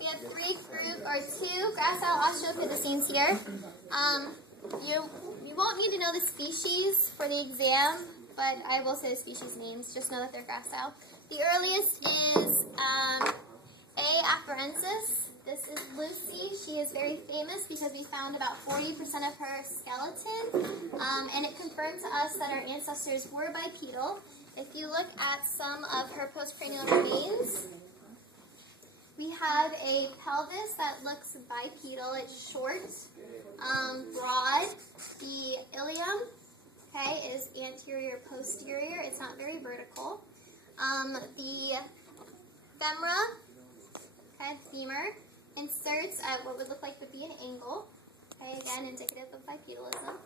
We have two gracile australopithecines here. You won't need to know the species for the exam, but I will say the species names. Just know that they're gracile. The earliest is A. afarensis. This is Lucy. She is very famous because we found about 40% of her skeleton, and it confirmed to us that our ancestors were bipedal. If you look at some of her postcranial remains, we have a pelvis that looks bipedal. It's short, broad. The ilium, okay, is anterior posterior. It's not very vertical. The femora, okay, femur, inserts at what would look like would be an angle. Okay, again, indicative of bipedalism.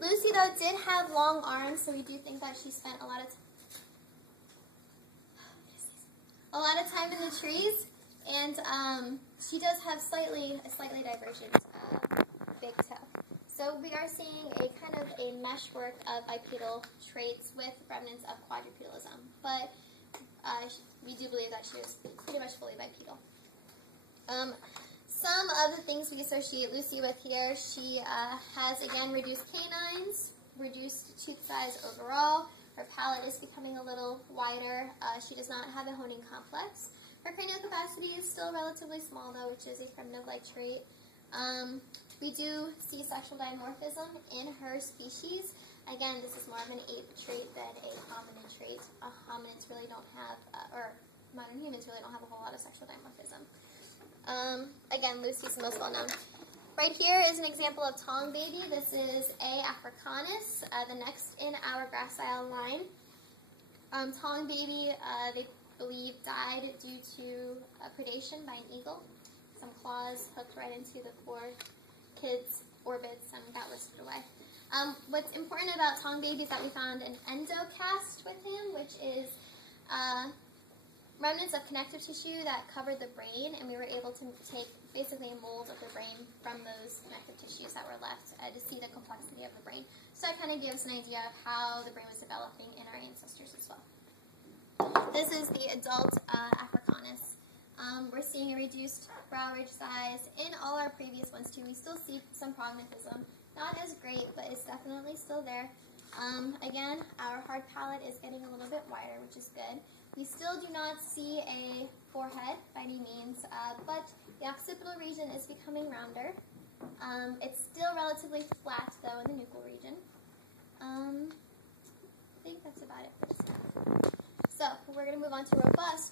Lucy, though, did have long arms, so we do think that she spent a lot of time in the trees, and she does have a slightly divergent big toe. So we are seeing a kind of a meshwork of bipedal traits with remnants of quadrupedalism, but we do believe that she was pretty much fully bipedal. Some of the things we associate Lucy with here, she has, again, reduced canines, reduced tooth size overall. Her palate is becoming a little wider. She does not have a honing complex. Her cranial capacity is still relatively small, though, which is a primitive-like trait. We do see sexual dimorphism in her species. Again, this is more of an ape trait than a hominid trait. Hominids really don't have, or modern humans really don't have a whole lot of sexual dimorphism. Again, Lucy's the most well-known. Right here is an example of tong baby. This is A. africanus, the next in our gracile line. Tong baby, they believe, died due to predation by an eagle. Some claws hooked right into the poor kid's orbits and got whisked away. What's important about tong baby is that we found an endocast with him, which is remnants of connective tissue that covered the brain, and we were able to take basically a mold of the brain from those connective tissues that were left to see the complexity of the brain. So that kind of gives an idea of how the brain was developing in our ancestors as well. This is the adult africanus. We're seeing a reduced brow ridge size. In all our previous ones too, we still see some prognatism. Not as great, but it's definitely still there. Again, our hard palate is getting a little bit wider, which is good. We still do not see a forehead by any means, but the occipital region is becoming rounder. It's still relatively flat, though, in the nuchal region. I think that's about it for this time. So we're going to move on to robust.